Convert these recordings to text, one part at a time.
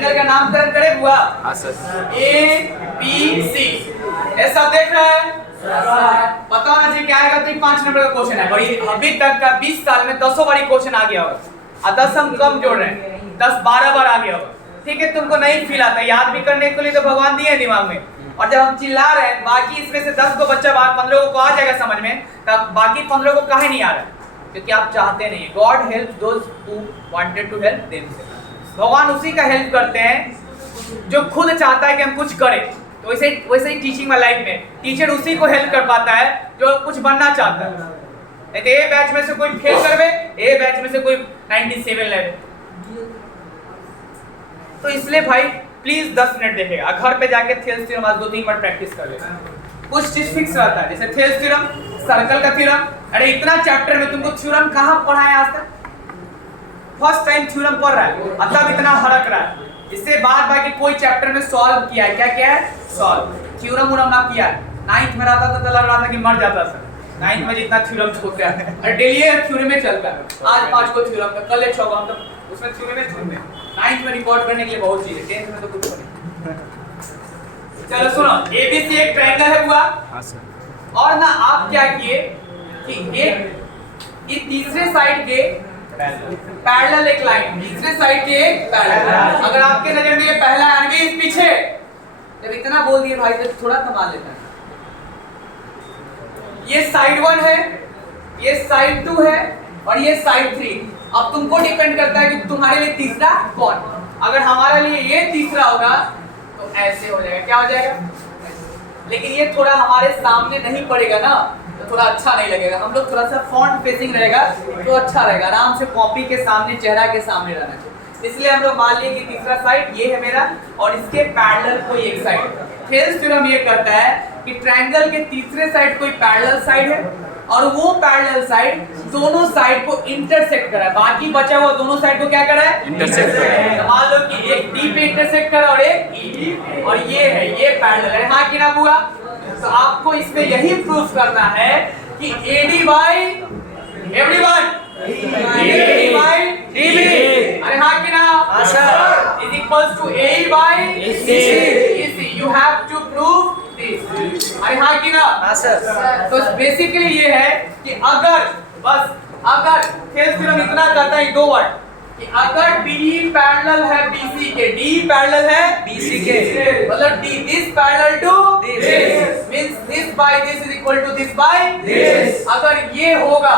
Triangle का नामकरण करे हुआ ए बी सी, ऐसा देख रहा है? बताओ ना जी क्या आएगा? तो 5 नंबर का क्वेश्चन है, बड़ी अभी तक का 20 साल में 10 बारी क्वेश्चन आ गया होगा और 10 हम कम जोड़ रहे हैं, 10-12 बार आ गया होगा। ठीक है, तुमको नहीं फील आता, याद भी करने के लिए तो भगवान दिए दिमाग में, और जब हम चिल्ला रहे हैं बाकी इसमें से 10 को बच्चा बाहर 15 को आ जाएगा समझ में, तब बाकी 15 को काहे नहीं आ रहा है? क्योंकि आप चाहते नहीं। God help those who wanted to help themselves. भगवान उसी का हेल्प करते हैं जो खुद चाहता है कि हम कुछ करें। तो वैसे ही टीचिंग में, लाइफ में टीचर उसी को हेल्प कर पाता है जो कुछ बनना चाहता है। नहीं तो ए बैच में से कोई फेल करवे, ए बैच में से कोई 97 लेवे। तो इसलिए भाई प्लीज 10 मिनट देखिएगा, घर पे जाके थेल्स थ्योरम आज 2-3 बार प्रैक्टिस कर लेना। कुछ चीज फिक्स रहता है, जैसे थेल्स थ्योरम, सर्कल का थ्योरम। अरे इतना चैप्टर में तुमको थ्योरम कहां पढ़ा है आज तक? फर्स्ट टाइम थ्योरम पढ़ रहा है और तब इतना हड़क रहा है। इससे बाद बाकी कोई चैप्टर में सॉल्व किया है? क्या किया है? सॉल्व। थ्योरम उरम ना किया है। 9th में रहता तो लग रहा था कि मर जाता सर। 9th में जितना थ्योरम होता है, और डेली थ्योरम में चलता है। आज 5 को थ्योरम का, कल 6 को, हम तो उसमें थ्योरम में छूट में 9th में रिकॉर्ड करने के लिए बहुत चीज है, 10th में तो कुछ नहीं। चलो सुनो, एबीसी एक ट्रायंगल है हुआ। हां सर। और ना आप क्या किए कि एक ये तीसरे साइड के पैरेलल एक लाइन, तीसरे साइड के एक पैरेलल। अगर आपके नजर में ये पहला है इस पीछे, जब इतना बोल दिए भाई तो थोड़ा कमाल लेता है। ये साइड 1 है, ये साइड 2 है और ये साइड 3। अब तुमको डिपेंड करता है कि तुम्हारे लिए तीसरा कौन। अगर हमारे लिए ये तीसरा होगा तो ऐसे हो जाएगा। क्या हो जाएगा? लेकिन ये थोड़ा हमारे सामने नहीं पड़ेगा ना, तो थोड़ा अच्छा नहीं लगेगा। हम लोग थोड़ा सा फ्रंट फेसिंग रहेगा तो अच्छा रहेगा, आराम से कॉपी के सामने, चेहरा के सामने रहना चाहिए। इसलिए हम लोग मान लिए कि तीसरा साइड ये है मेरा और इसके पैरेलल कोई एक साइड। थेल्स थ्योरम ये कहता है कि ट्रायंगल के तीसरे साइड कोई पैरेलल साइड है और वो पैरेलल साइड दोनों साइड को इंटरसेक्ट कर रहा है। बाकी बचा हुआ दोनों साइड को क्या कर रहा है? इंटरसेक्ट कर रहा है। तो मान लो कि एक डी पे इंटरसेक्ट कर रहा है और एक ई, और ये है, ये पैरेलल है। हाँ कि ना हुआ? तो आपको इसमें यही प्रूफ करना है कि AD by everyone, AD by DB, अरे हाँ कि ना? हाँ sir, is equals to AE by EC। You have to prove this. अरे हाँ कि ना? हाँ सर। तो बेसिकली ये है कि अगर थेल्स थ्योरम इतना कहता है 2 वर्ड कि अगर D पैरेलल है BC के, D पैरेलल है BC के, मतलब this parallel to this means this by this is equal to this by this। अगर ये होगा,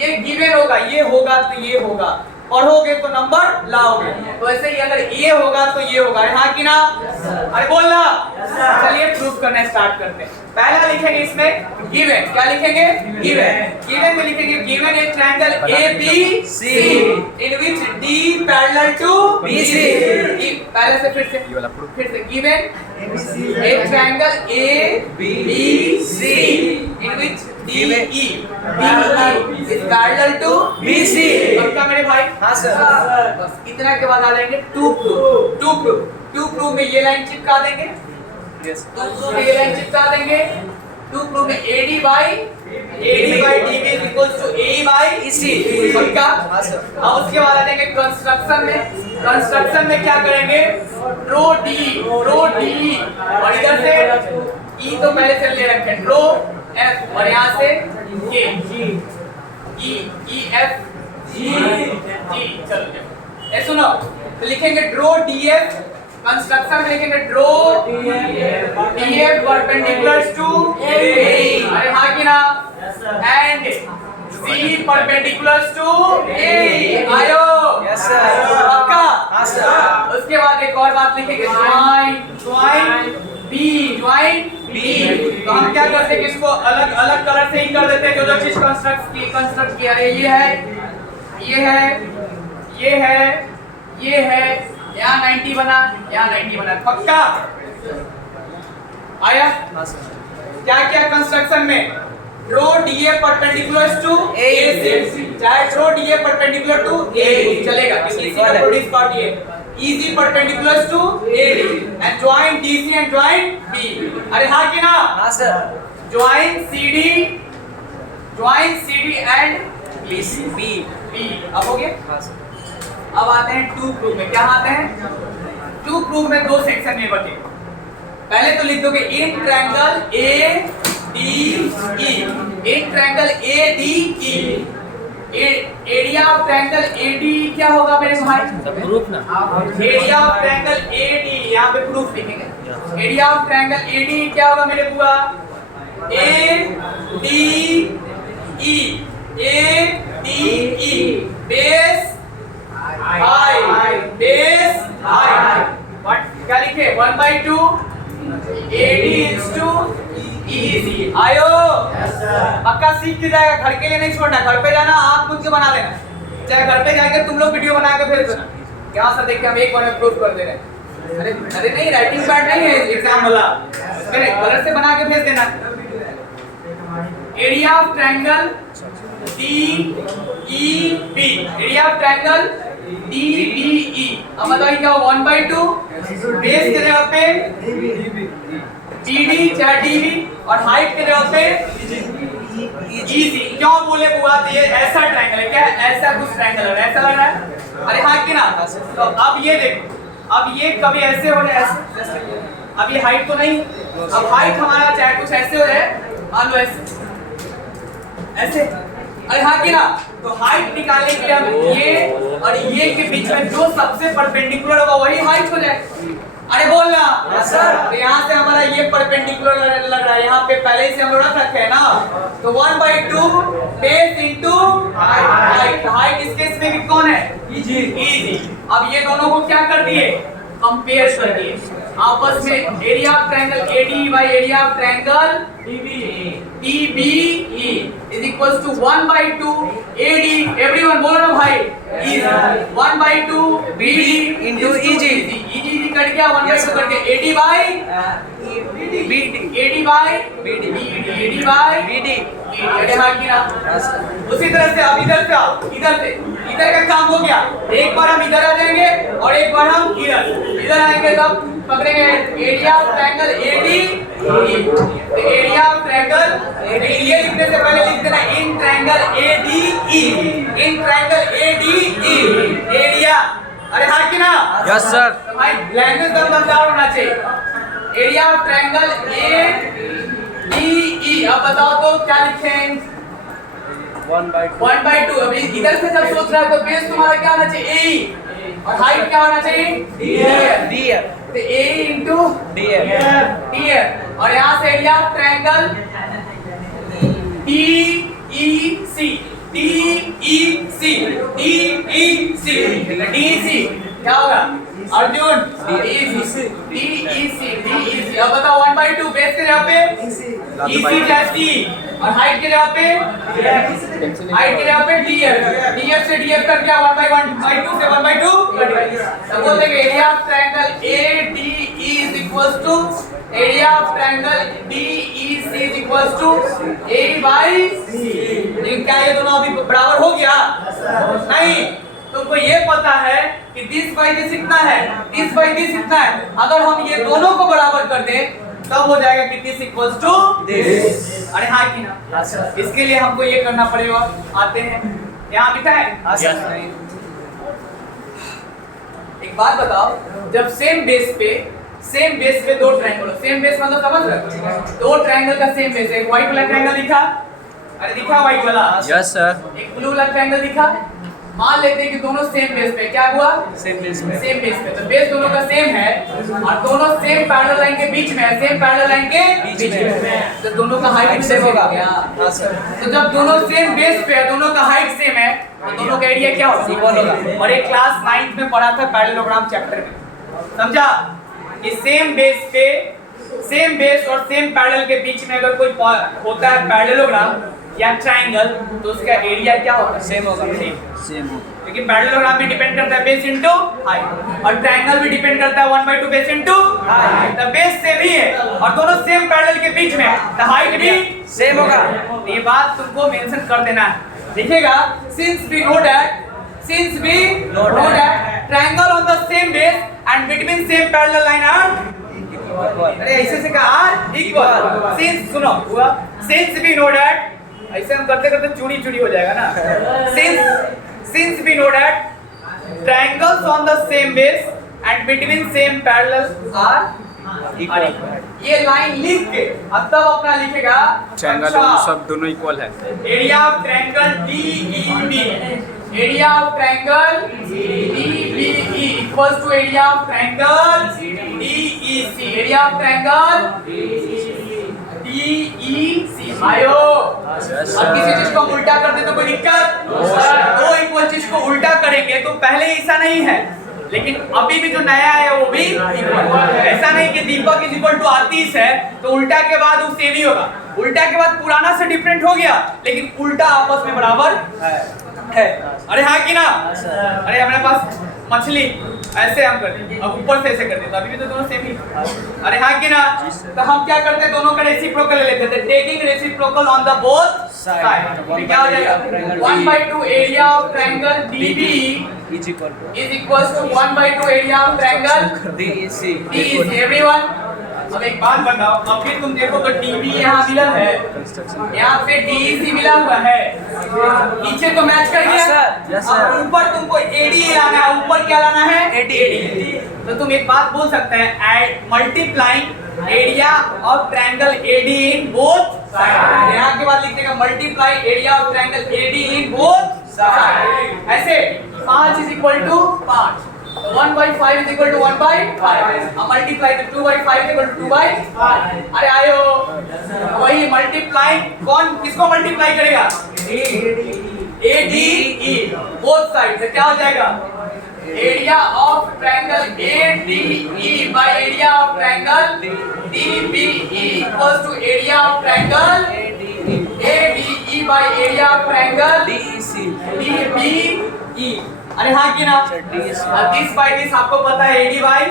ये गिवन होगा, ये होगा तो ये होगा, पढ़ोगे तो नंबर लाओगे। तो ऐसे ही अगर ये होगा तो ये होगा। अरे हाँ कि ना? अरे बोलना। चलिए प्रूफ करना स्टार्ट करते हैं। पहला लिखेंगे इसमें गिवन। क्या लिखेंगे? गिवन में लिखेंगे given A triangle ABC in which D parallel to BC। पहले से फिर से given A triangle ABC in which DE is parallel to BC। पक्का मेरे भाई? हाँ सर। बस इतना के बाद आ जाएंगे टू प्रूफ में ये लाइन चिपका देंगे, टू प्रूफ में ये लाइन चिपका देंगे, टू प्रूफ में AD by DB is equals to AE by EC। पक्का? हाँ सर। अब उसके बाद आ जाएंगे कंस्ट्रक्शन में क्या करेंगे? ड्रॉ D और इधर से E तो पहले से ले रखे, ड्रॉ F और यहाँ से K E F G। चलो ये सुनो, तो लिखेंगे ड्रॉ DF। कंस्ट्रक्शन में लिखेंगे draw DF perpendicular to AE। अरे हाँ कि ना? And C perpendicular to AE। आयो? Yes sir. पक्का? हाँ सर। उसके बाद एक और बात लिखेंगे, ज्वाइन B। तो हम क्या करते हैं कि इसको अलग अलग कलर से ही कर देते हैं जो चीज कंस्ट्रक्ट किया है। ये है, यहाँ 90 बना, यहाँ 90 बना। पक्का? आया? क्या कंस्ट्रक्शन में? Draw DA perpendicular to AC, चाहे draw DA perpendicular to AD चलेगा, क्योंकि इसका प्रोड्यूस पार्ट ये EG perpendicular to AD and join DC and join B। अरे हाँ कि ना? हाँ sir. join CD and B। अब हो गया? हाँ सर। अब आते हैं टू प्रूफ में। क्या आते हैं? टू प्रूव में दो सेक्शन में बटे। पहले तो लिख दोगे in triangle A D E, in triangle A D E, area of triangle AD क्या होगा मेरे भाई? प्रूफ ना, एरिया ऑफ ट्रायंगल एडी, यहाँ पे प्रूफ लिखेंगे। एरिया ऑफ ट्रायंगल एडी क्या होगा मेरे बुआ? ए D E, A D E, base height, base height. What क्या लिखे? 1/2 AD into EC। आयो पक्का सीख के जाएगा, घर के लिए नहीं छोड़ना, घर पे जाना आप खुद के बना लेना, चाहे घर पे जाके तुम लोग वीडियो बना के भेज देना। क्या सर देख के हम एक बार में प्रूफ कर दे रहे हैं। अरे नहीं, राइटिंग पैड नहीं है एग्जाम वाला, कलर से बना के भेज देना। Area of triangle DEB, area of triangle DDE। अब बताइए क्या? 1/2 बेस के जगह पे DD चाहे DB और हाइट के जगह पे EC। क्यों बोले बुआ? ये ऐसा ट्रायंगल है क्या? ऐसा कुछ ट्रायंगल है, ऐसा लग रहा है। अरे हाँ कि ना? तो अब ये देखो, अब ये कभी ऐसे हो जाए, ऐसे, अब ये हाइट तो नहीं, अब हाइट हमारा चाहे कुछ ऐसे हो जाए, मान लो ऐसे, अरे हाँ कि ना? तो हाइट निकालने के लिए हम ये और ये के बीच में जो सबसे परपेंडिकुलर होगा वही हाइट हो जाए। अरे बोलना यस सर। तो यहाँ से हमारा ये परपेंडिकुलर लग रहा है, यहाँ पे पहले से हम लोग रख रखे हैं ना। तो 1/2 बेस इनटू हाइट। हाइट इस केस में भी कौन है? इजी। अब ये दोनों को क्या कर दिए? कंपेयर कर दिए आपस में। Area of triangle AD bye area of triangle DBE is equals to 1/2 AD। everyone बोलो ना भाई, is 1/2 BD into EG। EG cut गया, 1/2 कट गया, AD by BD, AD by BD, AD by BD। अरे हाँ कि ना? उसी तरह से अब इधर से आओ, इधर का काम हो गया। एक बार हम इधर आ जाएंगे और एक बार हम इधर आएंगे, तब पकड़ेंगे area of triangle AD। Area of triangle ये लिखने से पहले लिख देना in triangle ADE, in triangle ADE area. अरे हाँ कि ना? Yes sir. तो भाई लैंग्वेज दमदार होना चाहिए। Area of triangle ADE। अब बताओ तो क्या लिखें? 1/2। अभी इधर से जब सोच रहा है तो बेस तुम्हारा क्या होना चाहिए? AE और हाइट क्या होना चाहिए? DF। तो A into DF। और यहाँ से area of triangle DEC, DEC क्या होगा? अर्जुन DEC। अब बताओ 1/2 बेस के जगह पे EC जैसी और हाइट के जगह पे DF से DF कर दिया, 1/2 से 1/2 तब बोल देंगे area of triangle ADE is equals to area of triangle DEC is equals to A by C। लेकिन क्या ये दोनों अभी बराबर हो गया? नहीं। तुमको ये पता है कि दिस बाई दिस इतना है, दिस बाई दिस इतना है। अगर हम ये दोनों को बराबर कर दें तब हो जाएगा कि दिस इक्वल्स टू दिस। अरे हाँ कि ना? इसके लिए हमको ये करना पड़ेगा। आते हैं, यहाँ लिखा है। एक बात बताओ, जब सेम बेस पे दो ट्रायंगल, सेम बेस मतलब समझ रहे? दो ट्रायंगल का सेम बेस, एक व्हाइट वाला ट्रायंगल दिखा, अरे दिखा व्हाइट वाला? Yes sir. एक ब्लू वाला ट्रायंगल दिखा। मान लेते हैं कि दोनों सेम बेस पे, क्या हुआ? सेम बेस पे। तो बेस दोनों का सेम है और दोनों सेम पैरेलल लाइन के बीच में है, सेम पैरेलल लाइन के बीच में, तो दोनों का हाइट सेम होगा। तो जब दोनों सेम बेस पे है, दोनों का हाइट सेम है, तो दोनों का एरिया क्या होगा? इक्वल होगा। और एक क्लास 9th में पढ़ा था पैरेललोग्राम चैप्टर में, समझा? कि सेम बेस और सेम पैरेलल के बीच में अगर कोई होता है पैरेललोग्राम या ट्रायंगल, तो उसका एरिया क्या होगा? सेम होगा। सेम हो, क्योंकि पैरेललोग्राम भी डिपेंड करता है बेस इनटू हाइट और ट्रायंगल भी डिपेंड करता है 1/2 बेस इनटू हाइट। तो बेस सेम ही है और दोनों सेम पैरेलल के बीच में, तो हाइट भी सेम होगा। ये बात तुमको मेंशन कर देना है। देखिएगा, since we know that triangle on the same base and between same parallel line are equal। अरे ऐसे से कहा equal। since सुनो हुआ, since we know that, ऐसे हम करते करते चूड़ी हो जाएगा ना। since we know that triangles on the same base and between same parallel are equal. ये लाइन लिख के अब तब अपना लिखेगा ट्रायंगल सब दोनों इक्वल है। Area of triangle DEB, area of triangle DBE equals to area of triangle DEC, area of triangle DEC। आयो अब किसी चीज को हम उल्टा कर दे तो कोई दिक्कत? दो इक्वल चीज को उल्टा करेंगे तो पहले ऐसा नहीं है, लेकिन अभी भी जो नया है वो भी इक्वल। ऐसा नहीं कि दीपक इज इक्वल टू आतिश है तो उल्टा के बाद वो सेम ही होगा, उल्टा के बाद पुराना से डिफरेंट हो गया, लेकिन उल्टा आपस में बराबर है। अरे हाँ कि ना? अरे हमारे पास मछली ऐसे हम करते हैं, अब ऊपर से ऐसे करते हैं तो अभी भी तो दोनों सेम ही। अरे हाँ कि ना? तो हम क्या करते हैं, दोनों का रेसिप्रोकल ले लेते हैं, taking reciprocal on the both side. क्या हो जाएगा? 1/2 area of triangle DB is equal to is equals to 1/2 area of triangle DEC। DEC। everyone अब एक बात बताओ, अब फिर तुम देखो तो DB यहाँ मिला है, यहाँ पे DEC मिला हुआ है, नीचे तो मैच कर गया। Yes, sir। अब ऊपर तुमको AD लाना है, ऊपर क्या लाना है? AD। तो तुम एक बात बोल सकते हैं, multiplying area of triangle AD in both side. यहाँ के बाद लिख देगा multiply area of triangle AD in both side. ऐसे 5 is equal to 5, 1/5 is equal to 1/5, अब मल्टीप्लाई तो 2/5 is equal to 2/5। अरे आयो वही मल्टीप्लाई, कौन किसको मल्टीप्लाई करेगा? ADE बोथ साइड से क्या हो जाएगा? Area of triangle ADE by area of triangle DBE equals to area of triangle ADE by area of triangle DEC। DBE। अरे हाँ कि ना? अब दिस बाय दिस आपको पता है AD by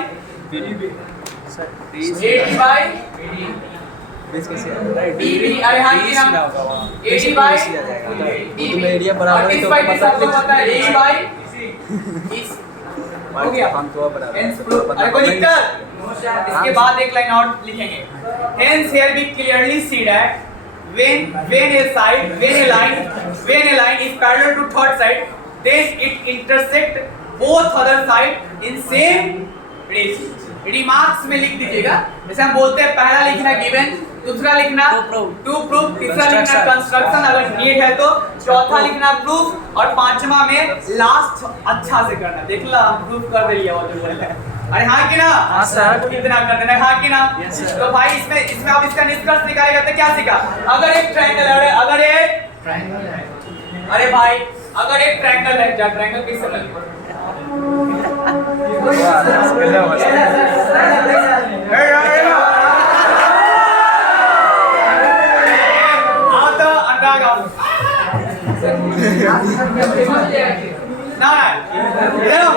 sir AD by DB। अरे हाँ कि ना? AD by DB। एरिया बराबर और है दिस तो बाय दिस पता आपको पता है AD बाय इस हो गया। हम तो बराबर Hence proof। अरे कोई दिक्कत? इसके बाद एक लाइन और लिखेंगे। Hence here we clearly see that when a line is parallel to third side, then it intersect both other side in same ratio। Remarks में लिख दीजिएगा, जैसे हम बोलते हैं पहला लिखना गिवन, दूसरा लिखना टू प्रूफ, तीसरा लिखना कंस्ट्रक्शन अगर नीड है तो, चौथा लिखना प्रूफ, और पांचवा में लास्ट अच्छा से करना। देख लो हम प्रूफ कर दिया वो जो बोला है। अरे हाँ कि ना? हाँ सर। इतना कर देना, हाँ कि ना? Yes, sir। तो भाई इसमें आप इसका निष्कर्ष निकालेगा तो क्या सीखा? अगर एक ट्रायंगल है, अगर एक ट्रायंगल है, क्या ट्रायंगल किससे बनेगा? आओ तो अंदाज आओ। ना इधर आओ।